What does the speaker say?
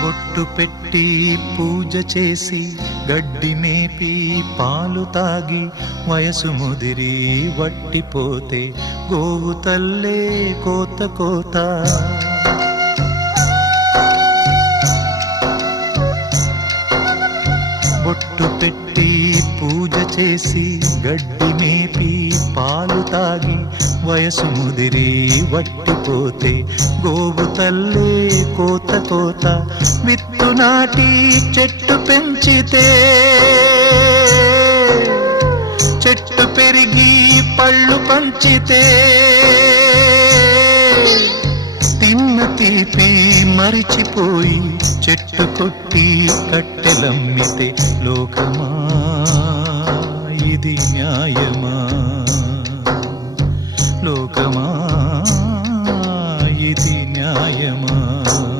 బొట్టు పెట్టి పూజ చేసి గడ్డి మేపి పాలు తాగి వయసు ముదిరి వట్టిపోతే గోవు తల్లే కోత కోత. బొట్టు పెట్టి పూజ చేసి గడ్డి మేపి పాలు తాగి వయసు ముదిరి వట్టిపోతే గోవు తల్లి కోత కోత విత్తు నాటి చెట్టు పెంచితే. చెట్టు పెరిగి పళ్ళు పంచితే. తిన్న తీపి మరిచిపోయి చెట్టు కొట్టి కట్టెలమ్మితే లోకమా? ఇది న్యాయమా? లోకమా? ఇది న్యాయమా